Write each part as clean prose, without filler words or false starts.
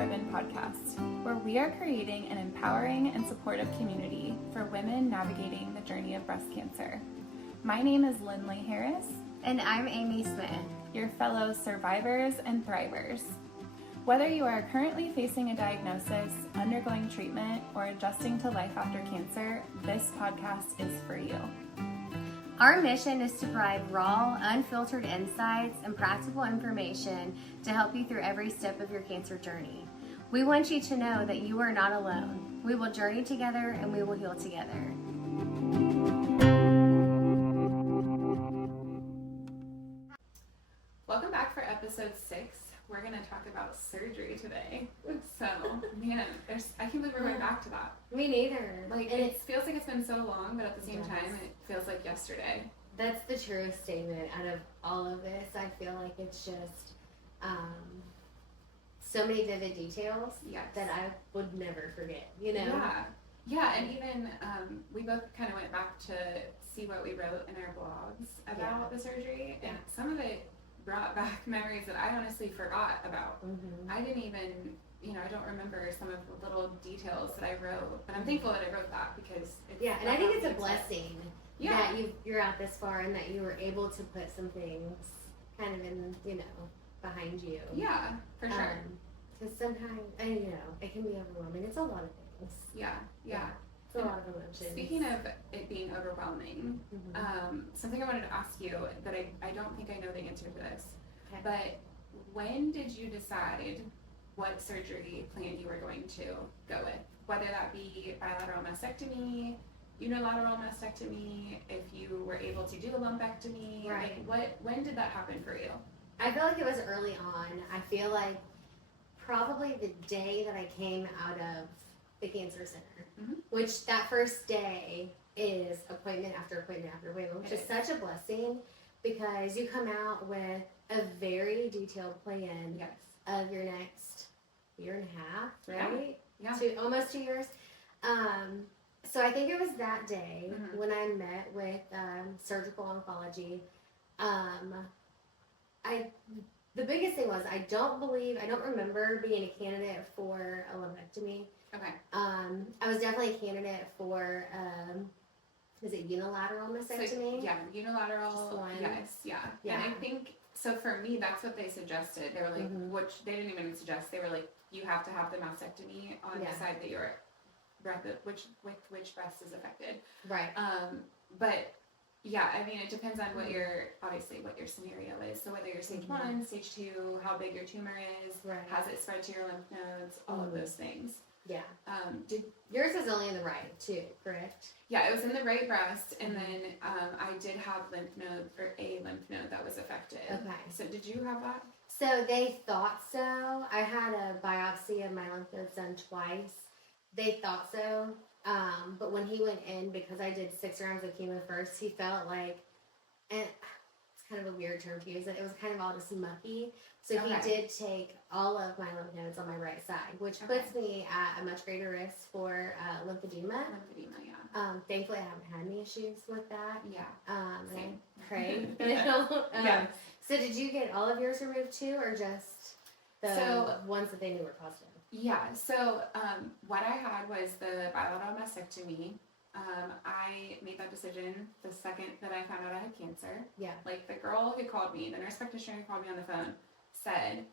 Driven podcast, where we are creating an empowering and supportive community for women navigating the journey of breast cancer. My name is Lindley Harris. And I'm Amy Smith, your fellow survivors and thrivers. Whether you are currently facing a diagnosis, undergoing treatment, or adjusting to life after cancer, this podcast is for you. Our mission is to provide raw, unfiltered insights and practical information to help you through every step of your cancer journey. We want you to know that you are not alone. We will journey together and we will heal together. Welcome back for episode 6. We're going to talk about surgery today. So, man, I can't believe we're going back to that. Me neither. It feels like it's been so long, but at the same time, it feels like yesterday. That's the truest statement out of all of this. I feel like it's just so many vivid details that I would never forget, you know? Yeah, and even we both kind of went back to see what we wrote in our blogs about the surgery, and some of it brought back memories that I honestly forgot about. Mm-hmm. I didn't even, I don't remember some of the little details that I wrote, but I'm thankful that I wrote that because and I think it's a blessing that you're out this far and that you were able to put some things kind of in, behind you. Yeah, for sure. Because sometimes, it can be overwhelming. It's a lot of things. Yeah. It's a lot of emotions. Speaking of it being overwhelming, something I wanted to ask you that I don't think I know the answer to this, but when did you decide what surgery plan you were going to go with? Whether that be bilateral mastectomy, unilateral mastectomy, if you were able to do a lumpectomy, when did that happen for you? I feel like it was early on. I feel like probably the day that I came out of the cancer center, which that first day is appointment after appointment after appointment, which is such a blessing because you come out with a very detailed plan of your next year and a half, right? Yeah. Almost 2 years. So I think it was that day when I met with surgical oncology. The biggest thing was I don't remember being a candidate for a lumpectomy. Okay. I was definitely a candidate for, is it unilateral mastectomy? So, unilateral. Yes, And I think, so for me, that's what they suggested. They were like, which they didn't even suggest. They were like, you have to have the mastectomy on the side that your breast, which breast is affected. Right. But it depends on what your scenario is. So whether you're stage 1, stage 2, how big your tumor is, has it spread to your lymph nodes, all of those things. Yeah. Did yours was only in the right too, correct? Yeah, it was in the right breast, and then I did have a lymph node that was affected. Okay. So did you have that? So they thought so. I had a biopsy of my lymph nodes done twice. They thought so. But when he went in, because I did 6 rounds of chemo first, he felt like, and it's kind of a weird term to use, it was kind of all just mucky. So he did take all of my lymph nodes on my right side, which puts me at a much greater risk for lymphedema. Thankfully, I haven't had any issues with that. Yeah. And I pray. So did you get all of yours removed too, or just the ones that they knew were positive? Yeah, so what I had was the bilateral mastectomy. I made that decision the second that I found out I had cancer. Yeah. Like the girl who called me, the nurse practitioner who called me on the phone, said,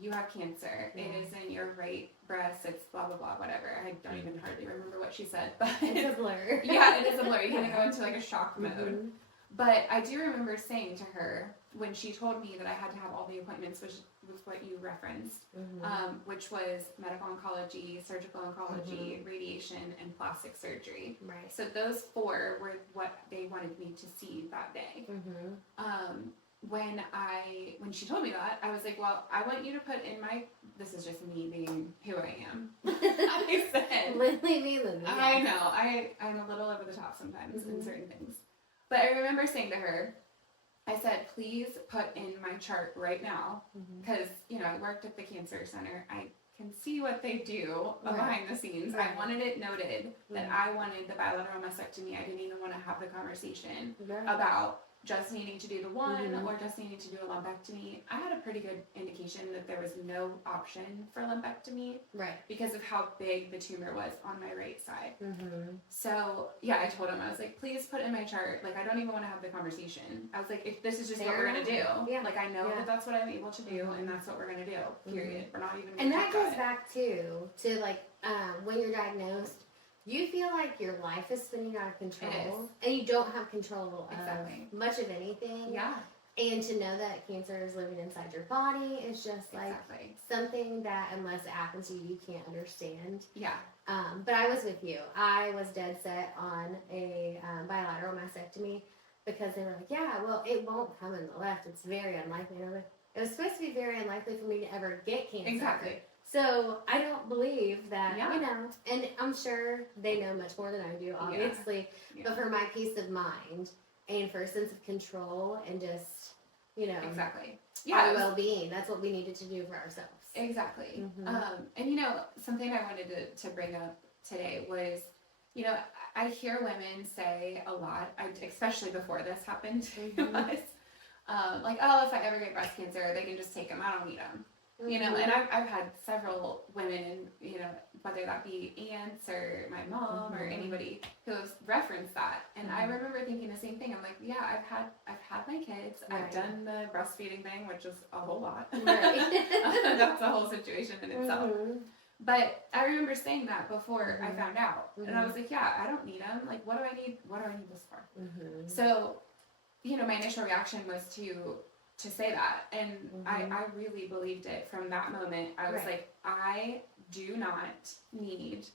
you have cancer. Yeah. It is in your right breast. It's blah, blah, blah, whatever. I don't even hardly remember what she said. But it's a blur. Yeah, it is a blur. You kind of go into like a shock mode. But I do remember saying to her, when she told me that I had to have all the appointments, which was what you referenced, which was medical oncology, surgical oncology, radiation, and plastic surgery. Right. So those 4 were what they wanted me to see that day. When she told me that, I was like, well, I want you to put in this is just me being who I am. I said, Lindley. I know, I'm a little over the top sometimes in certain things. But I remember saying to her, I said, please put in my chart right now, because, I worked at the cancer center. I can see what they do behind the scenes. I wanted it noted that I wanted the bilateral mastectomy. I didn't even want to have the conversation about just needing to do the one or just needing to do a lumpectomy, I had a pretty good indication that there was no option for lumpectomy. Right. Because of how big the tumor was on my right side. So, yeah, I told him, I was like, please put in my chart. Like, I don't even want to have the conversation. I was like, if this is just what we're going to do. Yeah. Like, I know that that's what I'm able to do, and that's what we're going to do, period. We're not even And that goes back, too, to, like, when you're diagnosed, you feel like your life is spinning out of control, and you don't have control of much of anything. Yeah. And to know that cancer is living inside your body is just like something that, unless it happens to you, you can't understand. Yeah. But I was with you. I was dead set on a bilateral mastectomy because they were like, yeah, well, it won't come in the left. It's very unlikely. And I was like, it was supposed to be very unlikely for me to ever get cancer. Exactly. So I don't believe that, you know, and I'm sure they know much more than I do, obviously. Yeah. But for my peace of mind and for a sense of control and just, you know, our well-being, that's what we needed to do for ourselves. Exactly. And, you know, something I wanted to bring up today was, you know, I hear women say a lot, especially before this happened to us, like, oh, if I ever get breast cancer, they can just take them. I don't need them. You know, and I've had several women, you know, whether that be aunts or my mom or anybody who's referenced that. And I remember thinking the same thing. I'm like, yeah, I've had my kids. I've done the breastfeeding thing, which is a whole lot. That's a whole situation in itself. But I remember saying that before I found out. And I was like, yeah, I don't need them. Like, what do I need this for? So, you know, my initial reaction was to say that, and I really believed it from that moment. I was like, I do not need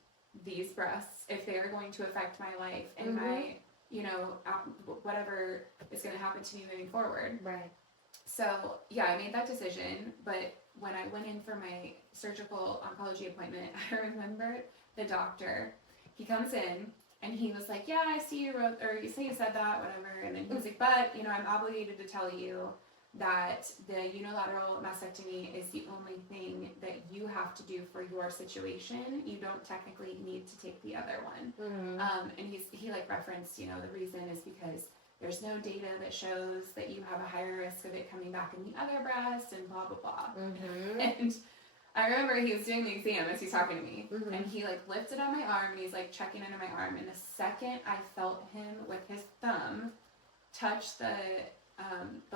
these breasts if they are going to affect my life and my, you know, whatever is going to happen to me moving forward. Right. So, yeah, I made that decision, but when I went in for my surgical oncology appointment, I remember the doctor, he comes in, and he was like, yeah, I see you wrote, or you say you said that, whatever, and then he was like, but, you know, I'm obligated to tell you that the unilateral mastectomy is the only thing that you have to do for your situation. You don't technically need to take the other one. And he like referenced, you know, the reason is because there's no data that shows that you have a higher risk of it coming back in the other breast and blah, blah, blah. And I remember he was doing the exam as he's talking to me, and he like lifted on my arm and he's like checking into my arm. And the second I felt him with his thumb touch the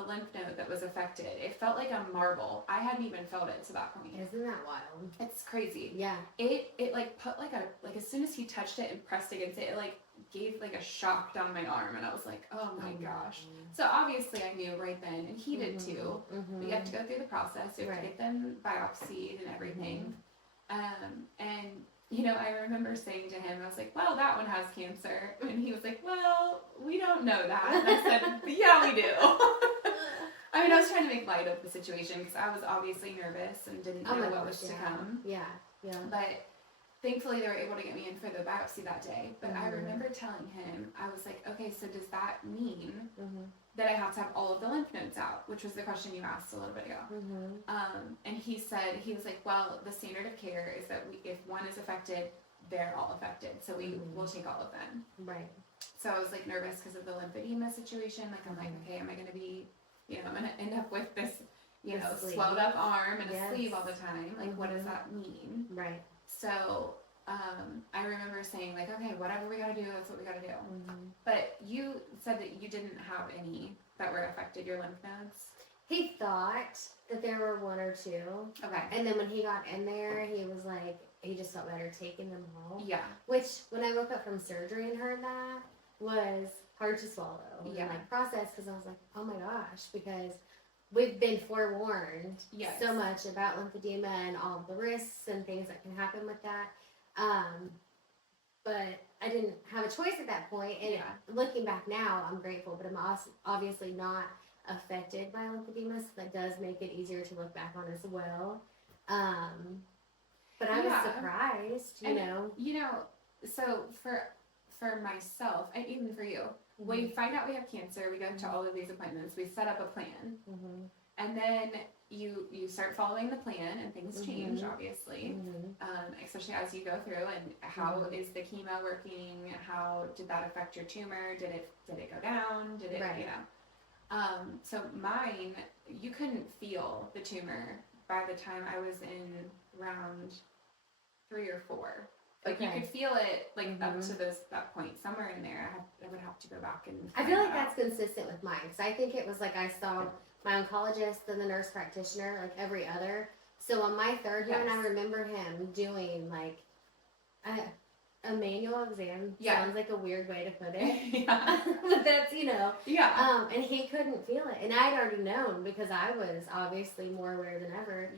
lymph node that was affected, it felt like a marble. I hadn't even felt it to that point. Isn't that wild? It's crazy. Yeah. It like put like as soon as he touched it and pressed against it, it like gave like a shock down my arm, and I was like, oh my gosh. So obviously I knew right then, and he did too. But you have to go through the process. You have to get them biopsied and everything. And you know, I remember saying to him, I was like, well, that one has cancer. And he was like, well, we don't know that. And I said, yeah, we do. I mean, I was trying to make light of the situation because I was obviously nervous and didn't know what was to come. Yeah. But thankfully, they were able to get me in for the biopsy that day. But I remember telling him, I was like, okay, so does that mean that I have to have all of the lymph nodes out, which was the question you asked a little bit ago. And he was like, well, the standard of care is that if one is affected, they're all affected. So we will take all of them. Right. So I was like nervous because of the lymphedema situation. Like, I'm like, okay, am I going to be, you know, I'm going to end up with this, you know, swelled up arm and a sleeve all the time. Like, what does that mean? Right. So I remember saying, like, okay, whatever we got to do, that's what we got to do. But you said that you didn't have any that were affected, your lymph nodes? He thought that there were one or two. Okay. And then when he got in there, he was like, he just felt better taking them all. Yeah. Which, when I woke up from surgery and heard that, was hard to swallow. Yeah. And, like, process, because I was like, oh my gosh, because we've been forewarned so much about lymphedema and all the risks and things that can happen with that. But I didn't have a choice at that point. And looking back now, I'm grateful, but I'm obviously not affected by lymphedema, so that does make it easier to look back on as well. But I was surprised, you know. You know, so for myself, and even for you, when you find out we have cancer, we go to all of these appointments, we set up a plan, and then you start following the plan, and things change, obviously, especially as you go through, and how is the chemo working, how did that affect your tumor, did it go down, did it, you know, So mine, you couldn't feel the tumor by the time I was in round 3 or 4. Like, you could feel it, like, up to that point, somewhere in there. I would have to go back and I feel like that's consistent with mine. So I think it was like I saw my oncologist, then the nurse practitioner, like every other. So on my third one, I remember him doing like a manual exam. Sounds like a weird way to put it. But that's, you know. And he couldn't feel it. And I'd already known because I was obviously more aware than ever.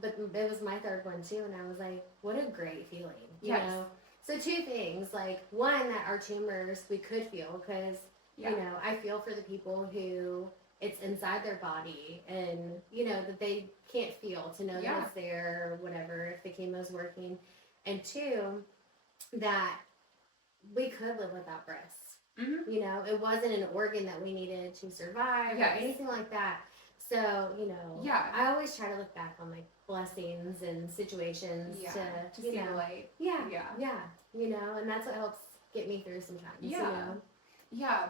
But it was my third one too. And I was like, what a great feeling. You know? So 2 things. Like, one, that our tumors we could feel because, you know, I feel for the people who it's inside their body and, you know, that they can't feel to know that it's there or whatever if the chemo's working. And 2, that we could live without breasts. You know, it wasn't an organ that we needed to survive or anything like that. So, you know, I always try to look back on like blessings and situations to see you know, the light. You know, and that's what helps get me through sometimes. You know?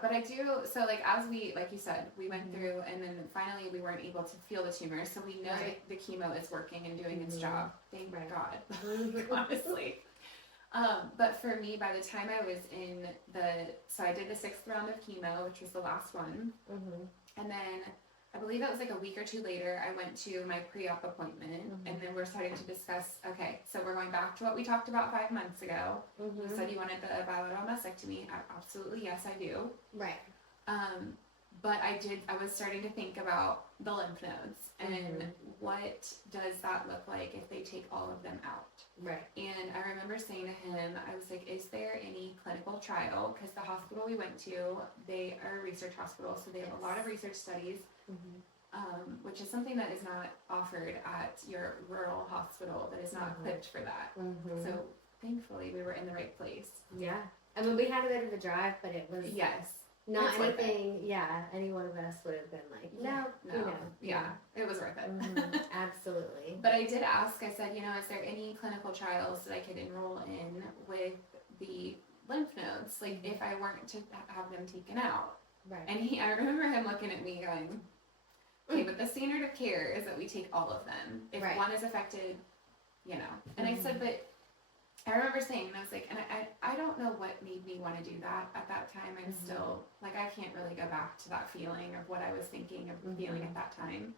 But I do, so like as we, like you said, we went through and then finally we weren't able to feel the tumor. So we know that the chemo is working and doing its job. Thank God, honestly. But for me, by the time I was in so I did the 6th round of chemo, which was the last one. And then I believe it was like a week or 2 later, I went to my pre-op appointment and then we're starting to discuss, okay, so we're going back to what we talked about 5 months ago. You said you wanted the bilateral mastectomy. Absolutely, yes, I do. But I was starting to think about the lymph nodes and what does that look like if they take all of them out? And I remember saying to him, I was like, is there any clinical trial? Because the hospital we went to, they are a research hospital, so they have a lot of research studies, which is something that is not offered at your rural hospital, that is not equipped for that. So thankfully we were in the right place. I mean, we had a bit of a drive, but it was not it's anything, any one of us would have been like, no, you know. It was worth it. Absolutely. But I did ask, I said, you know, is there any clinical trials that I could enroll in with the lymph nodes, like if I weren't to have them taken out? And I remember him looking at me going, okay, but the standard of care is that we take all of them. If one is affected, you know. And I said, but I remember saying, and I was like, and I don't know what made me want to do that at that time. I'm still, like, I can't really go back to that feeling of what I was thinking of feeling at that time.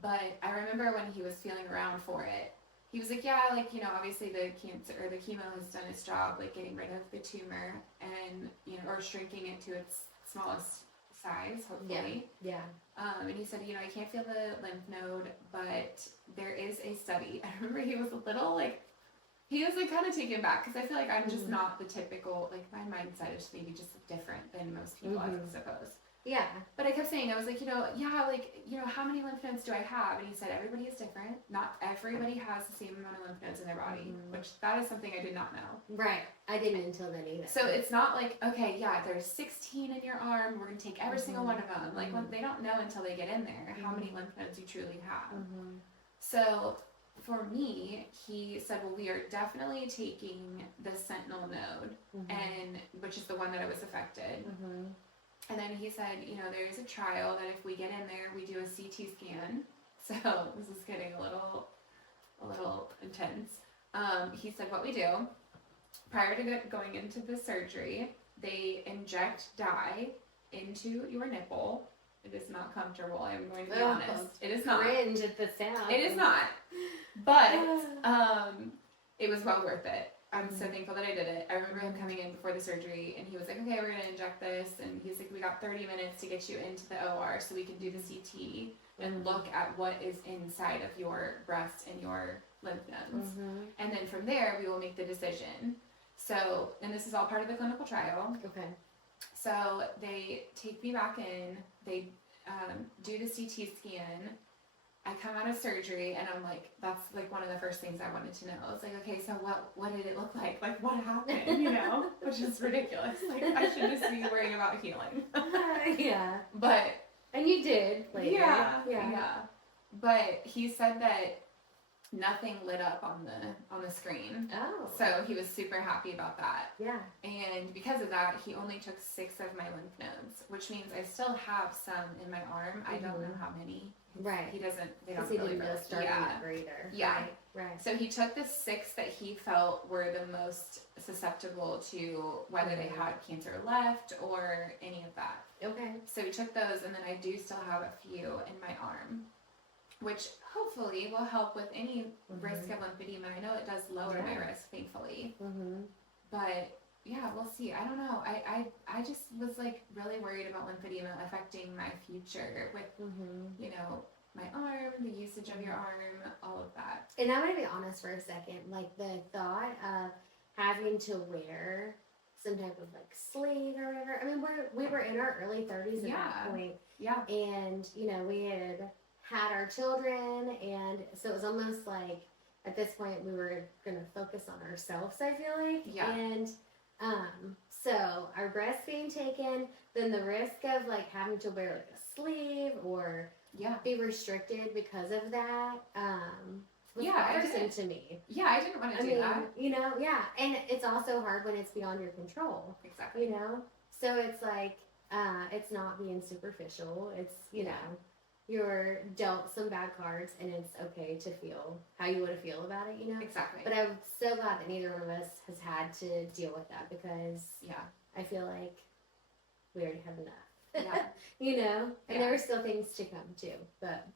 But I remember when he was feeling around for it, he was like, yeah, like, you know, obviously the cancer or the chemo has done its job, like getting rid of the tumor and, you know, or shrinking it to its smallest size, hopefully. And he said, you know, I can't feel the lymph node, but there is a study. I remember he was a little, like, he was like kind of taken back because I feel like I'm just not the typical, like my mindset is maybe just different than most people, I suppose. But I kept saying, I was like, you know, like, you know, how many lymph nodes do I have? And he said, everybody is different. Not everybody has the same amount of lymph nodes in their body, which that is something I did not know. I didn't until then either. So it's not like, okay, there's 16 in your arm. We're going to take every single one of them. Like, they don't know until they get in there how many lymph nodes you truly have. So for me, he said, well, we are definitely taking the sentinel node, and which is the one that I was affected. And then he said, you know, there is a trial that if we get in there, we do a CT scan. So this is getting a little intense. He said what we do, prior to going into the surgery, they inject dye into your nipple. It is not comfortable, I'm going to be honest. It is not. Cringe at the sound. It is not. But it was well worth it. I'm so thankful that I did it. I remember him coming in before the surgery and he was like, okay, we're going to inject this. And he's like, we got 30 minutes to get you into the OR so we can do the CT and look at what is inside of your breast and your lymph nodes. And then from there, we will make the decision. So, and this is all part of the clinical trial. So they take me back in, they do the CT scan. I come out of surgery and I'm like, that's like one of the first things I wanted to know. I was like, okay, so what did it look like? Like, what happened, you know? Which is ridiculous. Like, I should just be worrying about healing. But. And you did later. Yeah. But he said that nothing lit up on the screen. Oh. So he was super happy about that. Yeah. And because of that, he only took 6 of my lymph nodes, which means I still have some in my arm. I don't know how many. Right. He doesn't. They don't he really didn't know starting number either. Yeah. Right. So he took the 6 that he felt were the most susceptible to whether they had cancer left or any of that. Okay. So we took those, and then I do still have a few in my arm, which hopefully will help with any risk of lymphedema. I know it does lower my risk, thankfully. But yeah, we'll see. I don't know. I just was like really worried about lymphedema affecting my future with, you know, my arm, the usage of your arm, all of that. And I'm going to be honest for a second. Like the thought of having to wear some type of like sleeve or whatever. I mean, we were in our early 30s at that point. Yeah. And, you know, we had our children, and so it was almost like at this point we were going to focus on ourselves, I feel like. Yeah. And so our breasts being taken, then the risk of like having to wear like a sleeve or be restricted because of that was bothersome to me. Yeah, I didn't want to do that. You know, and it's also hard when it's beyond your control. Exactly. You know, so it's like it's not being superficial. It's you know, you're dealt some bad cards, and it's okay to feel how you want to feel about it. You know, exactly. But I'm so glad that neither one of us has had to deal with that, because I feel like we already have enough. Yeah. You know, and there are still things to come too, but.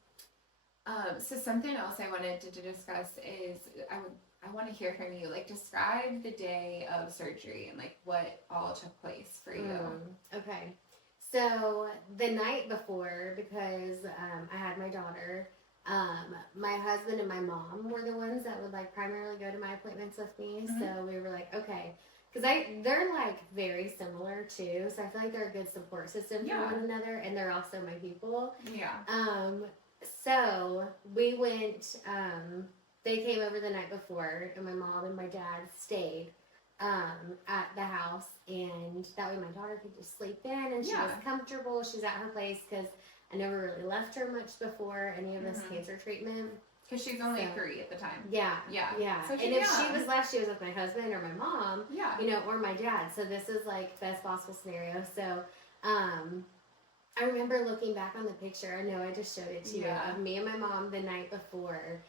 So something else I wanted to discuss is I want to hear from you. Like, describe the day of surgery and like what all took place for you. Okay, so the night before, because I had my daughter, my husband and my mom were the ones that would like primarily go to my appointments with me. So we were like, okay. Because they're like very similar too, so I feel like they're a good support system for one another, and they're also my people. Yeah. So we went. They came over the night before, and my mom and my dad stayed at the house, and that way my daughter could just sleep in, and she was comfortable. She's at her place because I never really left her much before any of this cancer treatment. Because she's only 3 at the time. Yeah. So and if she was left, she was with my husband or my mom. You know, or my dad. So this is like best possible scenario. So, I remember looking back on the picture. I know I just showed it to you of me and my mom the night before.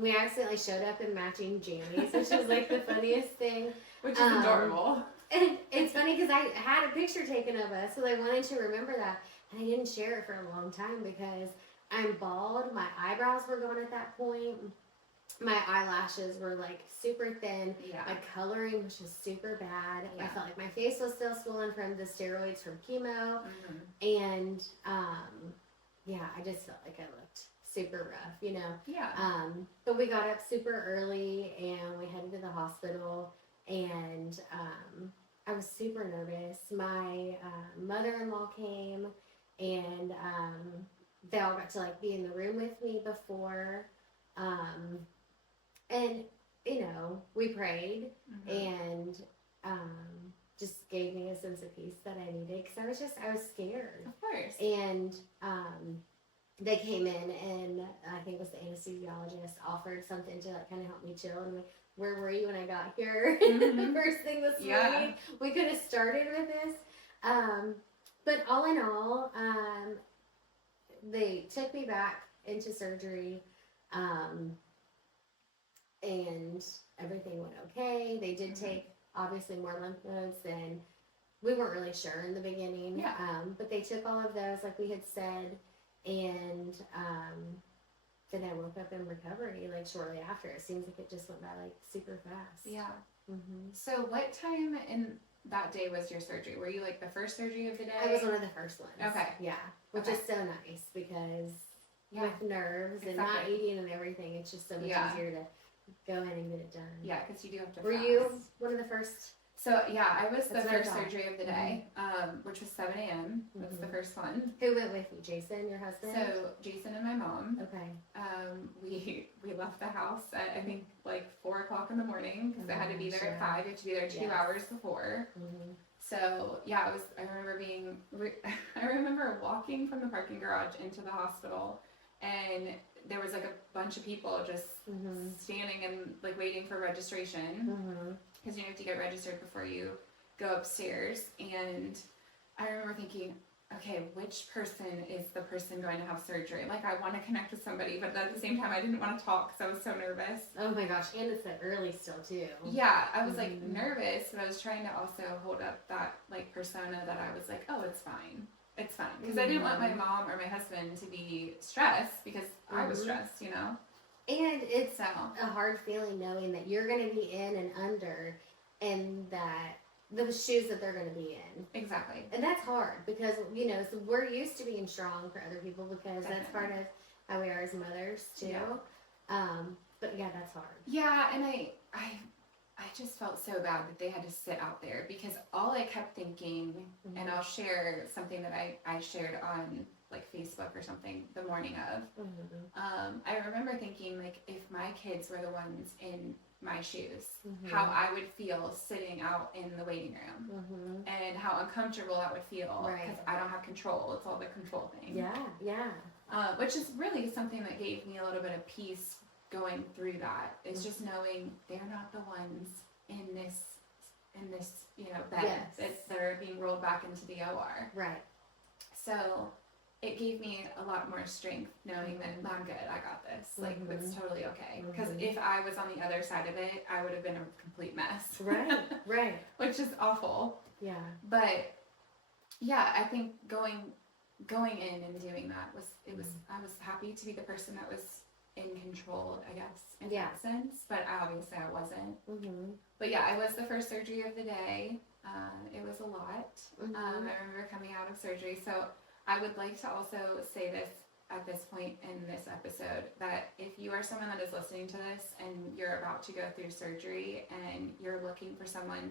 We accidentally showed up in matching jammies, which was like the funniest thing. Which is adorable. And it's funny because I had a picture taken of us, so I wanted to remember that, and I didn't share it for a long time because I'm bald. My eyebrows were gone at that point. My eyelashes were like super thin. My coloring was just super bad. I felt like my face was still swollen from the steroids from chemo. And I just felt like I looked super rough, you know. But we got up super early and we headed to the hospital, and I was super nervous. My mother-in-law came, and they all got to like be in the room with me before, and you know, we prayed and just gave me a sense of peace that I needed, because I was scared. Of course. And they came in, and I think it was the anesthesiologist offered something to like kind of help me chill, and like, where were you when I got here? The first thing this morning. We could have started with this, but all in all, they took me back into surgery, and everything went okay. They did take, obviously, more lymph nodes than we weren't really sure in the beginning. But they took all of those, like we had said, and then I woke up in recovery, like, shortly after. It seems like it just went by, like, super fast. So what time in that day was your surgery? Were you, like, the first surgery of the day? I was one of the first ones. Okay. Which is so nice, because with nerves and not eating and everything, it's just so much easier to go in and get it done. Because you do have to Were fast. you one of the first? So, I was the first surgery of the day, which was 7 a.m. That's the first one. Who went with you? Jason, your husband? So, Jason and my mom. Okay. We left the house at, I think, like 4 o'clock in the morning, because I had to be there at 5. You have to be there 2 hours before. So, I remember I remember walking from the parking garage into the hospital, and there was like a bunch of people just standing and like waiting for registration, because you have to get registered before you go upstairs. And I remember thinking, okay, which person is the person going to have surgery? Like, I want to connect with somebody, but at the same time, I didn't want to talk because I was so nervous. Oh my gosh, and it's that early still too. Yeah, I was like nervous, but I was trying to also hold up that like persona that I was like, oh, it's fine. It's fine. Because I didn't want my mom or my husband to be stressed, because I was stressed, you know? And it's a hard feeling knowing that you're going to be in and under, and that the shoes that they're going to be in. Exactly. And that's hard, because, you know, so we're used to being strong for other people, because that's part of how we are as mothers too. Yeah. But yeah, that's hard. Yeah, and I just felt so bad that they had to sit out there, because all I kept thinking, and I'll share something that I shared on like Facebook or something the morning of. I remember thinking, like, if my kids were the ones in my shoes, how I would feel sitting out in the waiting room, and how uncomfortable that would feel, because I don't have control. It's all the control thing. Which is really something that gave me a little bit of peace going through that. It's just knowing they're not the ones in this you know, bed. They're being rolled back into the OR. Right. So it gave me a lot more strength knowing that I'm good, I got this. Like, it's totally okay. Because if I was on the other side of it, I would have been a complete mess. Right. Which is awful. Yeah. But yeah, I think going in and doing that I was happy to be the person that was in control, I guess, in that sense. But obviously I wasn't. But yeah, it was the first surgery of the day. It was a lot. I remember coming out of surgery. So I would like to also say this at this point in this episode, that if you are someone that is listening to this and you're about to go through surgery and you're looking for someone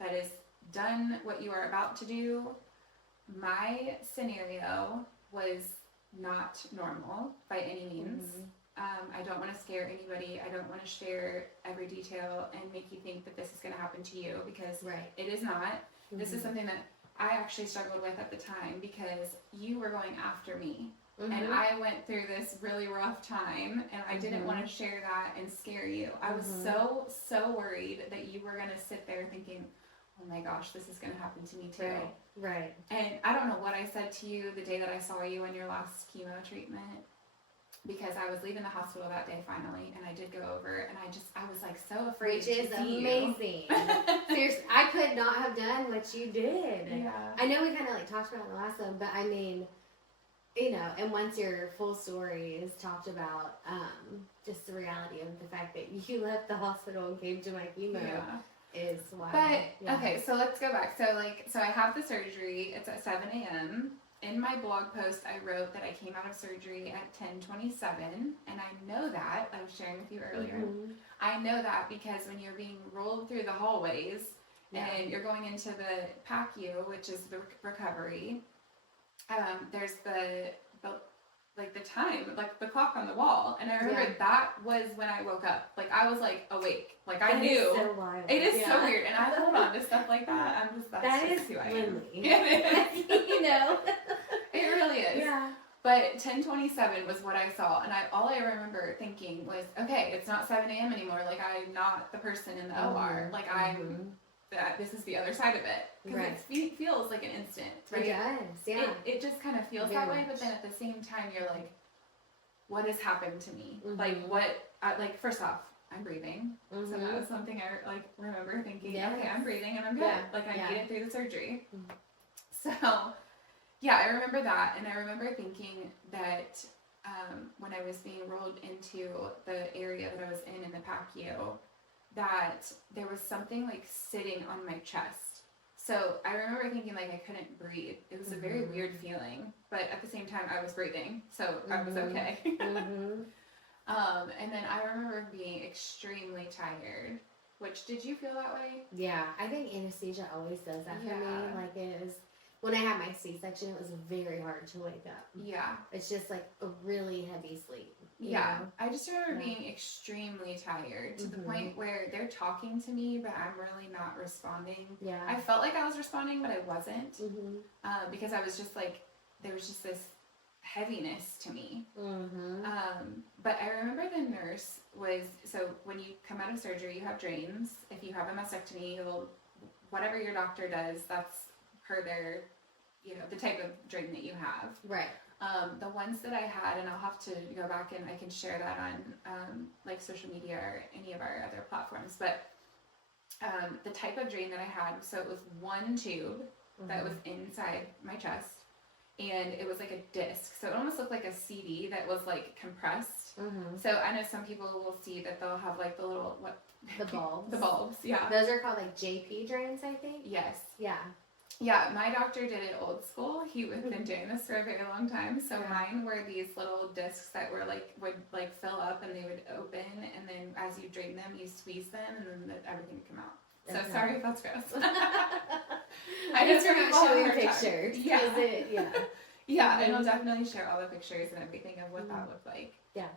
that has done what you are about to do, my scenario was not normal by any means. I don't want to scare anybody. I don't want to share every detail and make you think that this is going to happen to you, because it is not. This is something that I actually struggled with at the time, because you were going after me. And I went through this really rough time, and I didn't want to share that and scare you. I was so worried that you were going to sit there thinking, oh my gosh, this is going to happen to me too. Right. And I don't know what I said to you the day that I saw you in your last chemo treatment, because I was leaving the hospital that day finally, and I did go over, and I was like so afraid to see amazing. Seriously, I could not have done what you did. Yeah. I know we kind of like talked about it in the last one, but I mean, you know, and once your full story is talked about, just the reality of the fact that you left the hospital and came to my chemo is wild. But okay, so let's go back. So I have the surgery. It's at 7 a.m. In my blog post, I wrote that I came out of surgery at 10:27, and I know that, I was sharing with you earlier, I know that because when you're being rolled through the hallways and you're going into the PACU, which is the recovery, there's the time, like the clock on the wall, and I remember that was when I woke up. Like, I was like awake. Like, I knew. So wild. It is so weird, and I hold on to stuff like that. That's just who I am. You know. It really is. Yeah. But 10:27 was what I saw, and all I remember thinking was, okay, it's not 7 a.m. anymore. Like, I'm not the person in the OR. Like, this is the other side of it. Because it feels like an instant, right? It does, yeah. It just kind of feels that way, but then at the same time, you're like, what has happened to me? Like, first off, I'm breathing. So that was something I, remember thinking, okay, I'm breathing and I'm good. Like, I made it through the surgery. So, yeah, I remember that, and I remember thinking that when I was being rolled into the area that I was in the PACU, that there was something like sitting on my chest. So I remember thinking like I couldn't breathe. It was a very weird feeling, but at the same time I was breathing, so I was okay. And then I remember being extremely tired. Which, did you feel that way? Yeah, I think anesthesia always does that for me. Like, it was, when I had my C-section, it was very hard to wake up. Yeah. It's just like a really heavy sleep. You know? I just remember being extremely tired to the point where they're talking to me, but I'm really not responding. Yeah. I felt like I was responding, but I wasn't. Because I was just like, there was just this heaviness to me. Mm-hmm. But I remember the nurse was, so when you come out of surgery, you have drains. If you have a mastectomy, whatever your doctor does, that's per their, the type of drain that you have. Right. The ones that I had, and I'll have to go back and I can share that on like social media or any of our other platforms, but the type of drain that I had, so it was one tube that was inside my chest, and it was like a disc, so it almost looked like a CD that was like compressed. So I know some people will see that they'll have like the little, the bulbs. The bulbs, yeah. Those are called like JP drains, I think. Yes. Yeah. Yeah, my doctor did it old school. He had been doing this for a very long time. So mine were these little discs that were would fill up, and they would open, and then as you drain them, you squeeze them, and then everything would come out. So sorry if that's gross. I just remember showing pictures. Yeah. Yeah, and I'll definitely share all the pictures and everything of what that looked like. Yeah.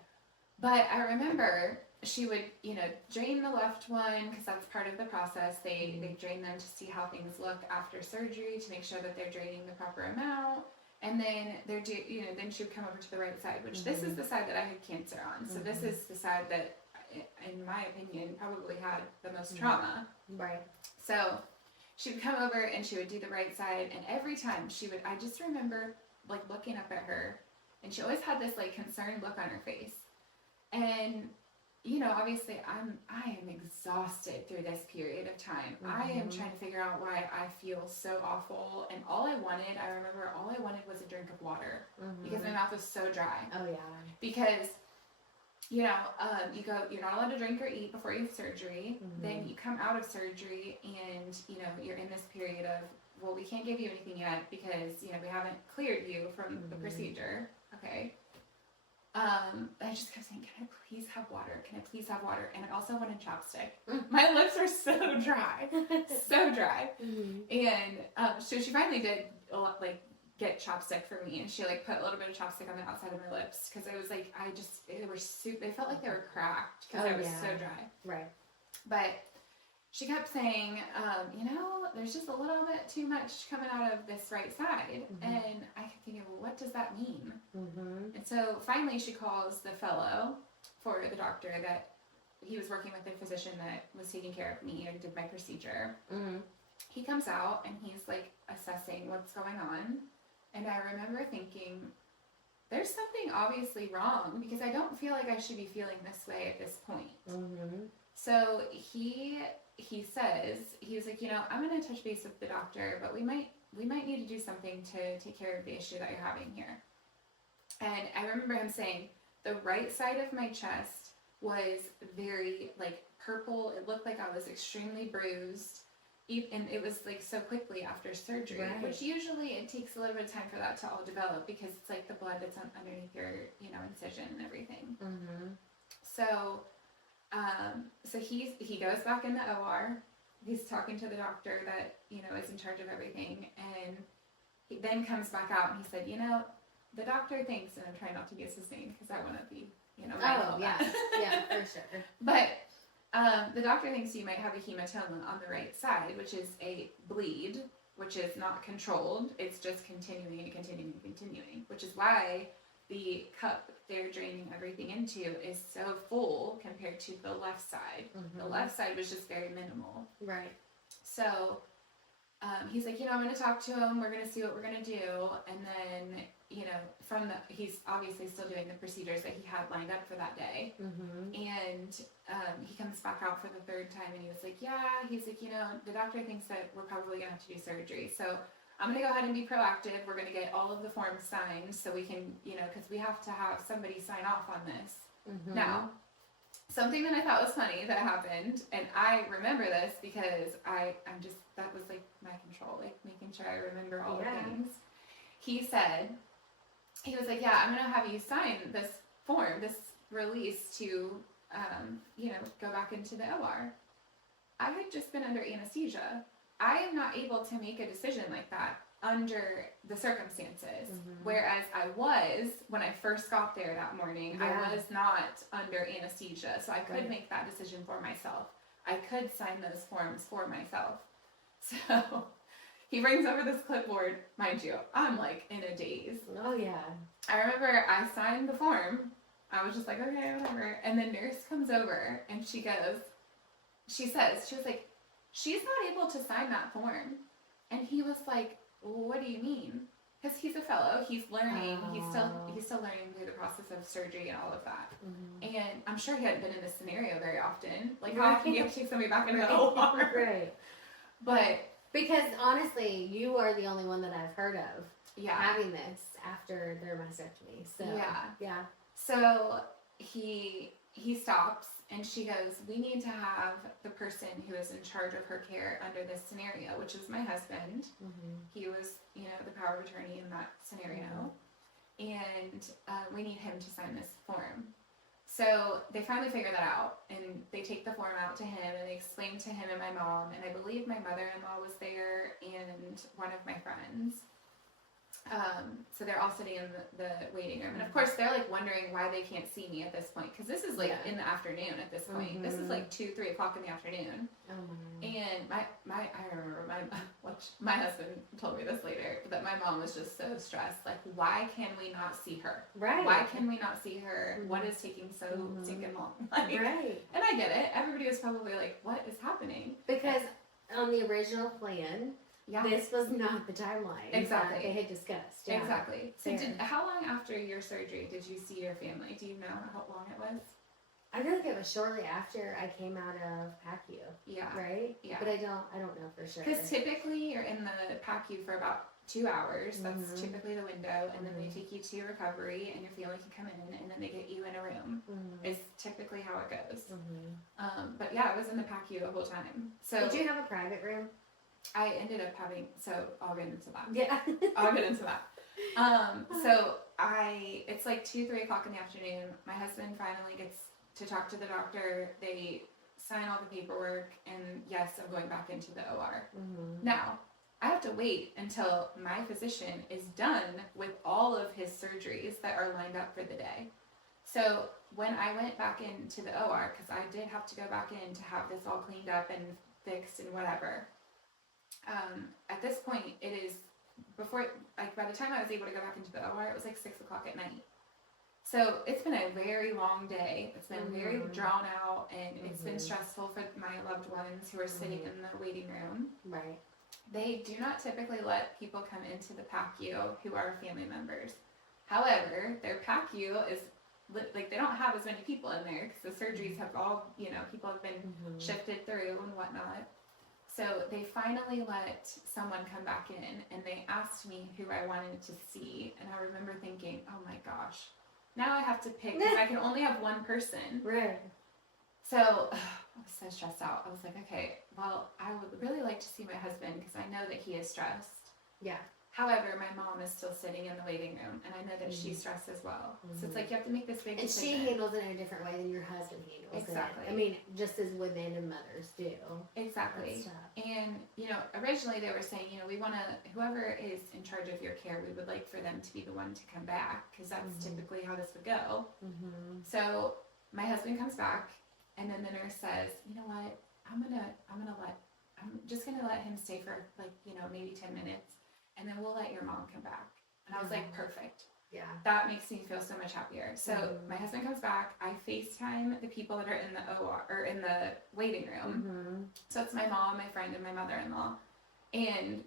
But I remember she would, drain the left one, because that's part of the process. They drain them to see how things look after surgery, to make sure that they're draining the proper amount. And then then she would come over to the right side, which this is the side that I had cancer on. So this is the side that, in my opinion, probably had the most trauma. Right. So she would come over and she would do the right side, and every time I just remember looking up at her, and she always had this concerned look on her face. And obviously I am exhausted through this period of time. I am trying to figure out why I feel so awful, and I remember all I wanted was a drink of water, because my mouth was so dry. Oh yeah. Because you're not allowed to drink or eat before you have surgery. Then you come out of surgery, and you're in this period of, well, we can't give you anything yet because we haven't cleared you from the procedure. Okay. I just kept saying, can I please have water? Can I please have water? And I also wanted chapstick. My lips are so dry, so dry. And so she finally did get chapstick for me, and she put a little bit of chapstick on the outside of my lips, because it was they felt like they were cracked because I was so dry. Right. But she kept saying, there's just a little bit too much coming out of this right side. And I kept thinking, well, what does that mean? And so finally she calls the fellow for the doctor that he was working with, the physician that was taking care of me and did my procedure. He comes out and he's assessing what's going on. And I remember thinking, there's something obviously wrong, because I don't feel like I should be feeling this way at this point. So he says, he was I'm going to touch base with the doctor, but we might need to do something to take care of the issue that you're having here. And I remember him saying the right side of my chest was very purple. It looked like I was extremely bruised. And it was so quickly after surgery, which usually it takes a little bit of time for that to all develop, because it's the blood that's underneath your incision and everything. So he goes back in the OR. He's talking to the doctor that is in charge of everything, and he then comes back out and he said, the doctor thinks, and I'm trying not to use his name because I want to be oh yeah. Yeah, for sure. But the doctor thinks you might have a hematoma on the right side, which is a bleed, which is not controlled. It's just continuing and continuing and continuing, which is why the cup they're draining everything into is so full compared to the left side. The left side was just very minimal. Right. So he's like, I'm going to talk to him. We're going to see what we're going to do. And then, he's obviously still doing the procedures that he had lined up for that day. And he comes back out for the third time, and he was like, the doctor thinks that we're probably going to have to do surgery. So I'm going to go ahead and be proactive. We're going to get all of the forms signed so we can, because we have to have somebody sign off on this. Now, something that I thought was funny that happened, and I remember this because that was my control, making sure I remember all the things. He was like, I'm going to have you sign this form, this release to, go back into the OR. I had just been under anesthesia. I am not able to make a decision like that under the circumstances. Whereas I was, when I first got there that morning, I was not under anesthesia. So I could make that decision for myself. I could sign those forms for myself. So he brings over this clipboard. Mind you, I'm like in a daze. Oh, yeah. I remember I signed the form. I was just like, okay, whatever. And the nurse comes over and she was like, she's not able to sign that form. And he was like, well, what do you mean? Because he's a fellow, he's learning, he's still learning through the process of surgery and all of that. Mm-hmm. And I'm sure he hadn't been in this scenario very often. Like, how often do you have to take somebody back into the OR? Right. But because honestly, you are the only one that I've heard of having this after their mastectomy. So yeah. So he stops and she goes, we need to have the person who is in charge of her care under this scenario, which is my husband. Mm-hmm. He was, the power of attorney in that scenario. Mm-hmm. And we need him to sign this form. So they finally figure that out, and they take the form out to him, and they explain to him and my mom, and I believe my mother-in-law was there, and one of my friends. So they're all sitting in the waiting room, and of course they're like wondering why they can't see me at this point, because this is like in the afternoon at this point. Mm-hmm. This is like 2-3 o'clock in the afternoon. And I remember my husband told me this later, that my mom was just so stressed, like, why can we not see her? Right. Why can we not see her? Mm-hmm. What is taking so stinking long? Like, right. And I get it. Everybody was probably like, what is happening? Because on the original plan, this was not the timeline that they had discussed. Yeah. Exactly. So how long after your surgery did you see your family? Do you know how long it was? I feel like it was shortly after I came out of PACU. Yeah. Right? Yeah. But I don't know for sure. Because typically you're in the PACU for about 2 hours. That's typically the window. And then they take you to recovery, and your family can come in, and then they get you in a room. Is typically how it goes. But yeah, I was in the PACU the whole time. So did you have a private room? I ended up having, so I'll get into that. Yeah. I'll get into that. It's like 2-3 o'clock in the afternoon. My husband finally gets to talk to the doctor. They sign all the paperwork, and yes, I'm going back into the OR. Mm-hmm. Now, I have to wait until my physician is done with all of his surgeries that are lined up for the day. So when I went back into the OR, because I did have to go back in to have this all cleaned up and fixed and whatever, at this point, it is before, like, by the time I was able to go back into the OR, it was like 6 o'clock at night. So it's been a very long day. It's been very drawn out, and it's been stressful for my loved ones who are sitting in the waiting room. Right. They do not typically let people come into the PACU who are family members. However, their PACU is like, they don't have as many people in there because the surgeries have all, people have been shifted through and whatnot. So they finally let someone come back in, and they asked me who I wanted to see. And I remember thinking, oh my gosh, now I have to pick, because I can only have one person. Right. So I was so stressed out. I was like, okay, well, I would really like to see my husband because I know that he is stressed. Yeah. However, my mom is still sitting in the waiting room, and I know that she's stressed as well. So it's like you have to make this big decision. And she handles it in a different way than your husband handles it. I mean, just as women and mothers do. Exactly. And, originally they were saying, we want to, whoever is in charge of your care, we would like for them to be the one to come back, because that's typically how this would go. So my husband comes back, and then the nurse says, you know what, I'm just going to let him stay for maybe 10 minutes. And then we'll let your mom come back. And I was like, perfect. Yeah. That makes me feel so much happier. So my husband comes back. I FaceTime the people that are in the OR, or in the waiting room. So it's my mom, my friend, and my mother-in-law. And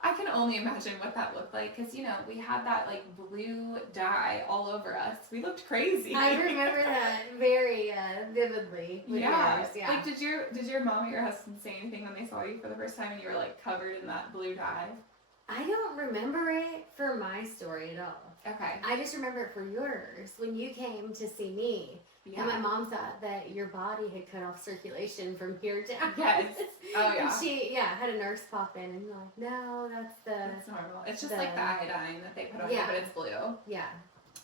I can only imagine what that looked like. Because, we had that, like, blue dye all over us. We looked crazy. I remember that very vividly. Yeah. Like, did your mom or your husband say anything when they saw you for the first time and you were, like, covered in that blue dye? I don't remember it for my story at all. Okay. I just remember it for yours, when you came to see me. Yeah. And my mom thought that your body had cut off circulation from here down. Yes. Oh, yeah. And she, had a nurse pop in and like, no, that's normal. It's just like the iodine that they put on it, but it's blue. Yeah.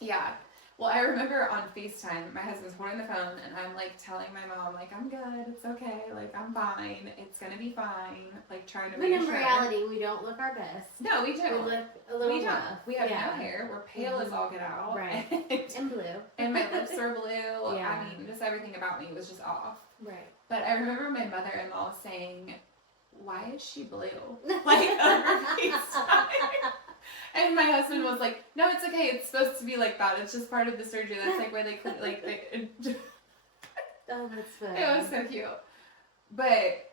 Yeah. Well, I remember on FaceTime, my husband's holding the phone, and I'm, like, telling my mom, like, I'm good, it's okay, like, I'm fine, it's gonna be fine, like, trying to reassure. When in reality, we don't look our best. No, we do. We look a little rough. We have no hair, we're pale as all get out. Right. And blue. And my lips are blue. Yeah. I mean, just everything about me was just off. Right. But I remember my mother-in-law saying, why is she blue? Like, over FaceTime. And my husband was like, no, it's okay. It's supposed to be like that. It's just part of the surgery. That's like where they clean, like, oh, that's funny. It was so cute. But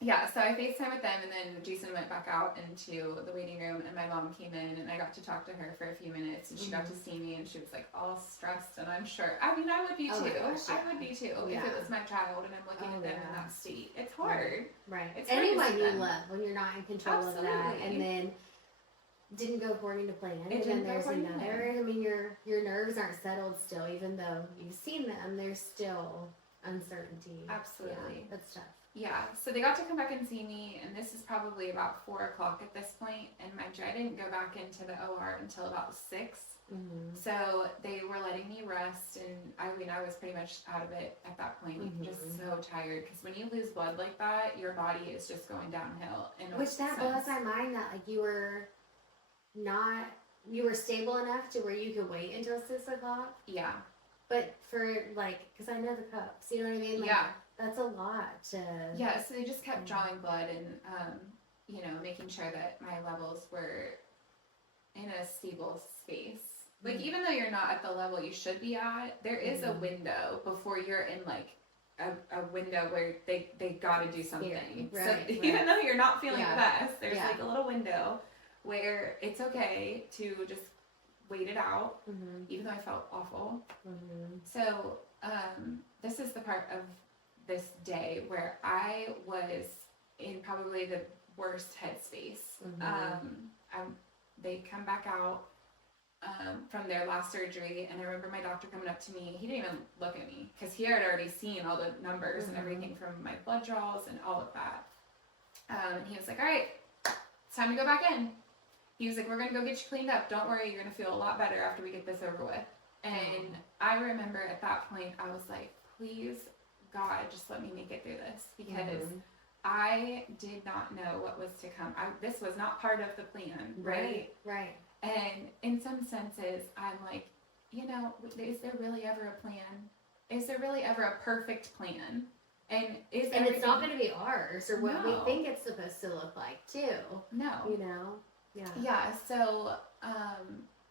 yeah, so I FaceTime with them, and then Jason went back out into the waiting room, and my mom came in, and I got to talk to her for a few minutes, and she got to see me, and she was like all stressed, and I'm sure, I mean, I would be too. Gosh, yeah. I would be too if it was my child, and I'm looking at them in that state. It's hard. Right. It's anyone you love when you're not in control of that, and then didn't go according to plan, and then there's another. I mean, your nerves aren't settled still, even though you've seen them. There's still uncertainty. Absolutely, that's tough. Yeah, so they got to come back and see me, and this is probably about 4 o'clock at this point, and mind you, I didn't go back into the OR until about 6. So they were letting me rest, and I mean, I was pretty much out of it at that point, just so tired, because when you lose blood like that, your body is just going downhill. Which that blows my mind that like you were stable enough to where you could wait until 6 o'clock. Yeah. But for like, because I know the cups, you know what I mean? Like, yeah. That's a lot to... Yeah, so they just kept drawing blood and, you know, making sure that my levels were in a stable space. Like, even though you're not at the level you should be at, there is a window before you're in, like, a window where they got to do something. Right, so even though you're not feeling the best, there's, like, a little window where it's okay to just wait it out, even though I felt awful. So, this is the part of this day where I was in probably the worst headspace. They come back out from their last surgery, and I remember my doctor coming up to me. He didn't even look at me because he had already seen all the numbers and everything from my blood draws and all of that. And he was like, all right, it's time to go back in. He was like, we're going to go get you cleaned up. Don't worry, you're going to feel a lot better after we get this over with. And I remember at that point, I was like, please, God, just let me make it through this, because I did not know what was to come. This was not part of the plan, right? Right. And in some senses, I'm like, you know, is there really ever a plan? Is there really ever a perfect plan? And it's not going to be ours or what we think it's supposed to look like, too. No. You know? Yeah. Yeah. So,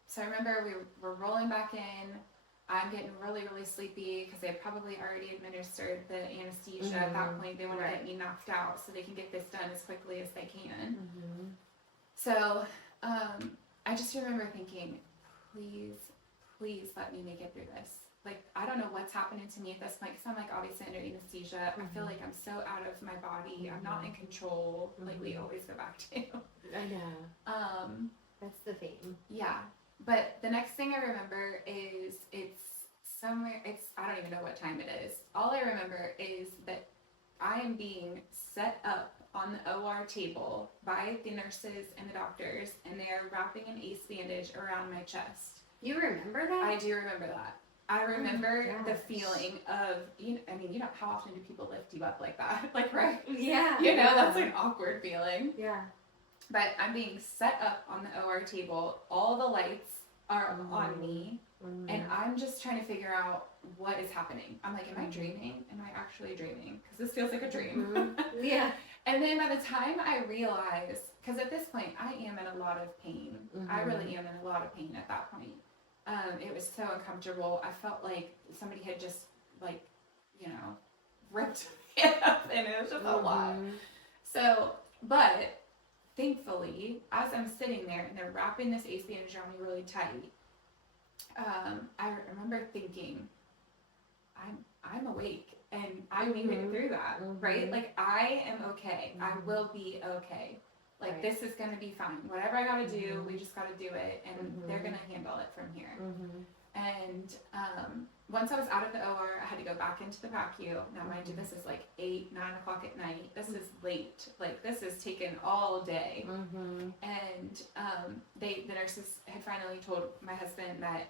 so I remember we were rolling back in. I'm getting really, really sleepy because they had probably already administered the anesthesia at that point. They want to get me knocked out so they can get this done as quickly as they can. So I just remember thinking, please let me make it through this. Like, I don't know what's happening to me at this point because I'm like obviously under anesthesia. I feel like I'm so out of my body. I'm not in control, like we always go back to. I know. That's the thing. Yeah. But the next thing I remember is I don't even know what time it is. All I remember is that I am being set up on the OR table by the nurses and the doctors, and they are wrapping an ace bandage around my chest. You remember that? I do remember that. I remember the feeling of, how often do people lift you up like that? Like, right? Yeah. That's an awkward feeling. Yeah. But I'm being set up on the OR table. All the lights are on me. And I'm just trying to figure out what is happening. I'm like, am I dreaming? Am I actually dreaming? Because this feels like a dream. Yeah. And then by the time I realize, because at this point, I am in a lot of pain. I really am in a lot of pain at that point. It was so uncomfortable. I felt like somebody had just, ripped me up, and it was just a lot. So, but thankfully, as I'm sitting there and they're wrapping this ace bandage around me really tight, I remember thinking, I'm awake and I made it through that, right? Like, I am okay. I will be okay. Like, this is going to be fine. Whatever I got to do, we just got to do it, and they're going to handle it from here. And once I was out of the OR, I had to go back into the PACU. Now, mind you, this is like 8, 9 o'clock at night. This is late. Like, this is taken all day. And the nurses had finally told my husband that,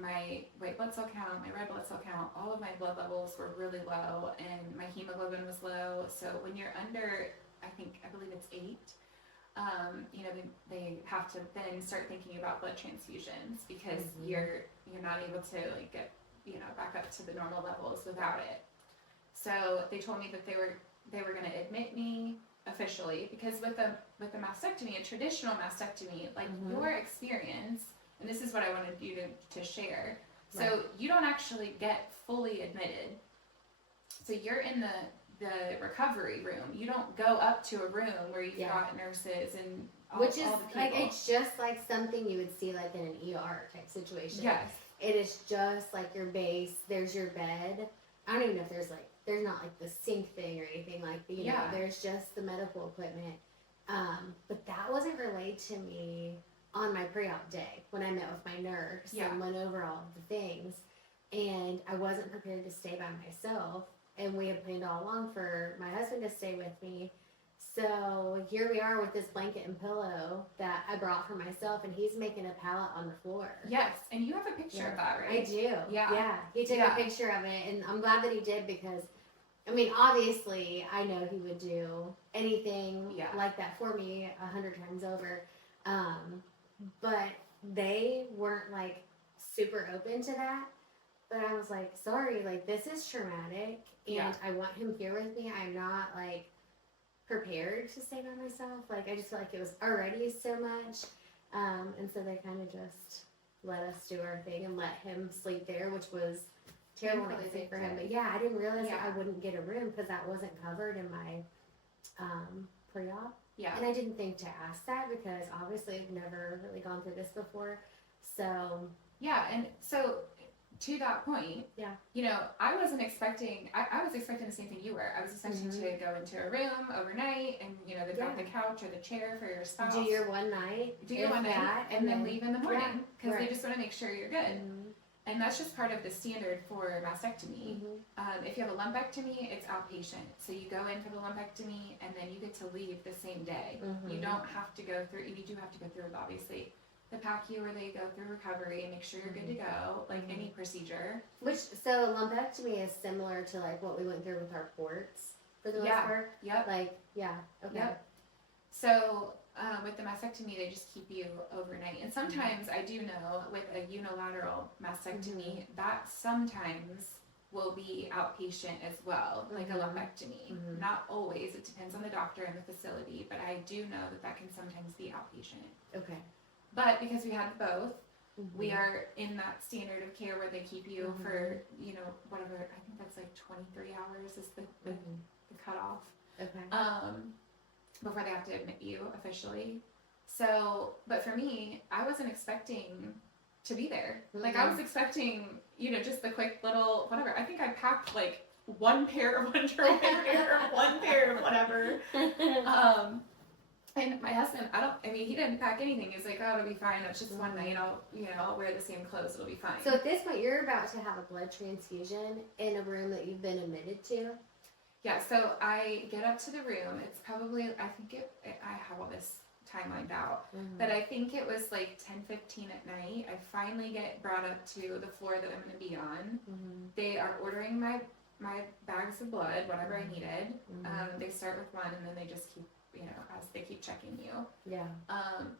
my white blood cell count, my red blood cell count, all of my blood levels were really low, and my hemoglobin was low. So when you're under, I believe it's 8, they have to then start thinking about blood transfusions because you're not able to get back up to the normal levels without it. So they told me that they were they were going to admit me officially, because with a mastectomy, a traditional mastectomy, like your experience, and this is what I wanted you to share. So you don't actually get fully admitted. So you're in the recovery room. You don't go up to a room where you've got nurses and all the people. Like, it's just like something you would see like in an ER type situation. Yes. It is just like your base. There's your bed. I don't even know if there's not like the sink thing or anything like that. You know, there's just the medical equipment. But that wasn't relayed to me on my pre-op day when I met with my nurse and went over all of the things. And I wasn't prepared to stay by myself. And we had planned all along for my husband to stay with me. So here we are with this blanket and pillow that I brought for myself, and he's making a pallet on the floor. Yes, and you have a picture of that, right? I do. Yeah. He took a picture of it, and I'm glad that he did, because, I mean, obviously, I know he would do anything like that for me 100 times over. But they weren't, like, super open to that. But I was like, sorry, like, this is traumatic, and I want him here with me. I'm not, like, prepared to stay by myself. Like, I just felt like it was already so much. And so they kind of just let us do our thing and let him sleep there, which was terrible for him. But I didn't realize that I wouldn't get a room because that wasn't covered in my pre-op. Yeah. And I didn't think to ask that because obviously I've never really gone through this before. So. Yeah, and so to that point, you know, I wasn't expecting, I was expecting the same thing you were. I was expecting to go into a room overnight and, you know, they've got the couch or the chair for your spouse. Do your one night. And then leave in the morning because they just want to make sure you're good. And that's just part of the standard for mastectomy. If you have a lumpectomy, it's outpatient. So you go in for the lumpectomy and then you get to leave the same day. You don't have to go through, you do have to go through, obviously, the PACU where they go through recovery and make sure you're good to go, like any procedure. So lumpectomy is similar to like what we went through with our ports for the most part? Yep. Like, okay. Yep. So with the mastectomy, they just keep you overnight. And sometimes I do know with a unilateral mastectomy, that sometimes will be outpatient as well, like a lumpectomy. Not always, it depends on the doctor and the facility, but I do know that can sometimes be outpatient. Okay. But because we had both, we are in that standard of care where they keep you for, you know, whatever, I think that's like 23 hours is the cutoff. Okay. Before they have to admit you officially. So, but for me, I wasn't expecting to be there. Like, I was expecting, you know, just the quick little, whatever. I think I packed like one pair of underwear, one pair of whatever. And my husband, he didn't pack anything. He was like, oh, it'll be fine. It's just one night. I'll wear the same clothes. It'll be fine. So at this point, you're about to have a blood transfusion in a room that you've been admitted to? Yeah, so I get up to the room. It's probably, I have all this time lined out, but I think it was like 10:15 at night. I finally get brought up to the floor that I'm going to be on. They are ordering my bags of blood, whatever I needed. They start with one and then they just keep, you know, as they keep checking you. Yeah.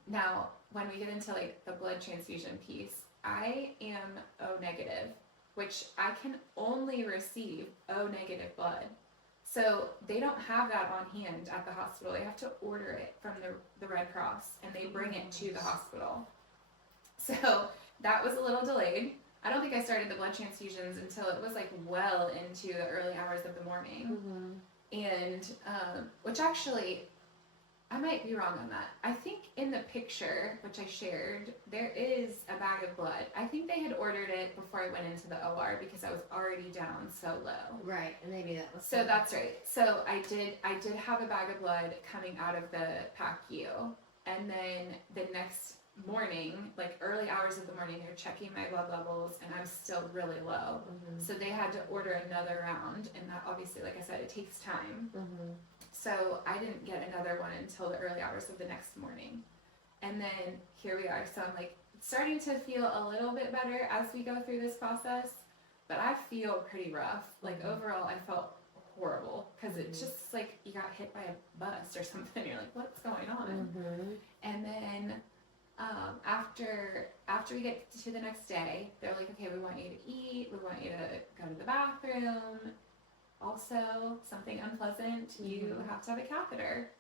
Now, when we get into like the blood transfusion piece, I am O negative, which I can only receive O negative blood. So they don't have that on hand at the hospital. They have to order it from the Red Cross and they bring it to the hospital. So that was a little delayed. I don't think I started the blood transfusions until it was like well into the early hours of the morning. And which actually, I might be wrong on that. I think in the picture, which I shared, there is a bag of blood. I think they had ordered it before I went into the OR because I was already down so low. Right, and they knew that was so. That's right. So I did have a bag of blood coming out of the PACU, and then the next morning, like early hours of the morning, they're checking my blood levels, and I'm still really low. So they had to order another round, and that obviously, like I said, it takes time. So I didn't get another one until the early hours of the next morning. And then here we are. So I'm like starting to feel a little bit better as we go through this process, but I feel pretty rough. Like overall, I felt horrible because it's just like you got hit by a bus or something. You're like, what's going on? And then after we get to the next day, they're like, okay, we want you to eat. We want you to go to the bathroom. also something unpleasant, you have to have a catheter.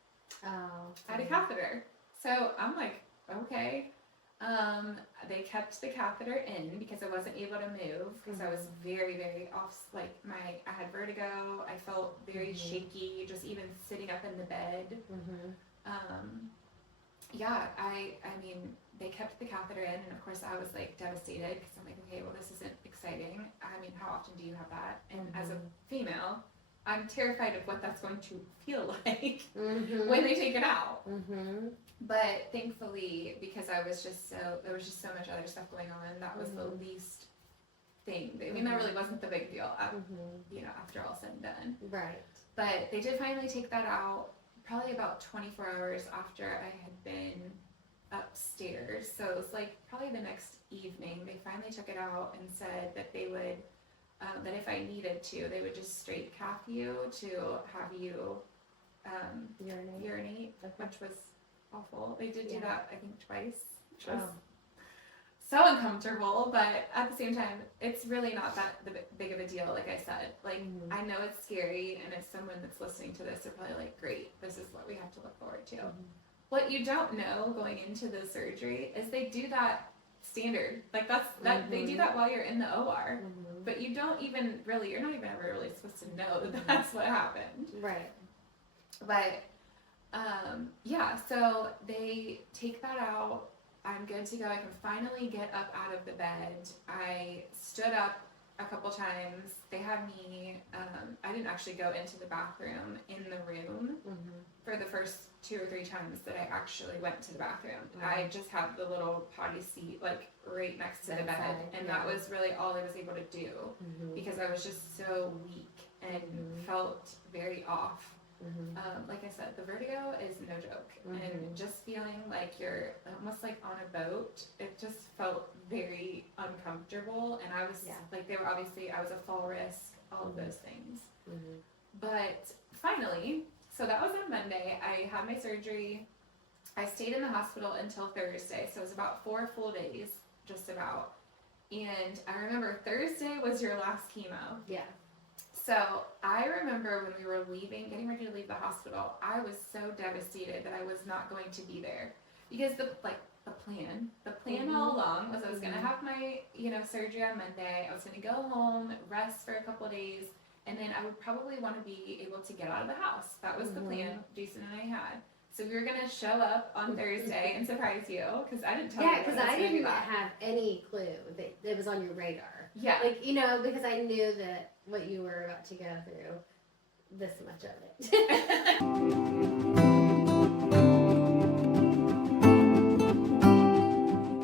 Oh. I had a catheter. So I'm like, okay. They kept the catheter in because I wasn't able to move because I was very, very off. Like I had vertigo. I felt very shaky, just even sitting up in the bed. Yeah, I mean, they kept the catheter in, and of course I was like devastated because I'm like, okay, well, this isn't exciting. I mean, how often do you have that? And as a female, I'm terrified of what that's going to feel like when they take it out. But thankfully, because there was just so much other stuff going on, that was the least thing. I mean, that really wasn't the big deal, you know, after all said and done. Right. But they did finally take that out probably about 24 hours after I had been upstairs. So it was like probably the next evening, they finally took it out and said that they would, that if I needed to, they would just straight cath you to have you urinate, which was awful. They did do that, I think, twice, which was so uncomfortable, but at the same time, it's really not that big of a deal, like I said. Like, I know it's scary, and if someone that's listening to this, they're probably like, great, this is what we have to look forward to. What you don't know going into the surgery is they do that standard. Like, they do that while you're in the OR, but you don't even really, you're not even ever really supposed to know that that's what happened. Right. But, yeah, so they take that out. I'm good to go. I can finally get up out of the bed. I stood up a couple times. They had me, I didn't actually go into the bathroom in the room for the first 2 or 3 times that I actually went to the bathroom. I just had the little potty seat like right next to the bed, and that was really all I was able to do because I was just so weak and felt very off. Like I said, the vertigo is no joke, and just feeling like you're almost like on a boat, it just felt very uncomfortable, and I was like, they were obviously, I was a fall risk, all of those things. But finally, so that was on Monday, I had my surgery. I stayed in the hospital until Thursday, so it was about 4 full days, just about. And I remember Thursday was your last chemo. Yeah. So I remember when we were leaving, getting ready to leave the hospital, I was so devastated that I was not going to be there because the plan all along was I was going to have my, surgery on Monday. I was going to go home, rest for a couple of days, and then I would probably want to be able to get out of the house. That was the plan Jason and I had. So we were going to show up on Thursday and surprise you because I didn't tell you. Yeah, because I didn't have any clue that it was on your radar. Yeah. Like, because I knew that what you were about to go through, this much of it.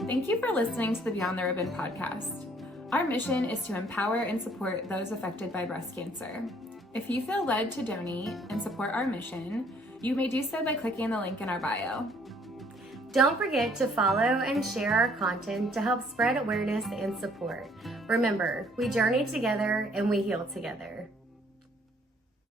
Thank you for listening to the Beyond the Ribbon podcast. Our mission is to empower and support those affected by breast cancer. If you feel led to donate and support our mission, you may do so by clicking the link in our bio. Don't forget to follow and share our content to help spread awareness and support. Remember, we journey together and we heal together.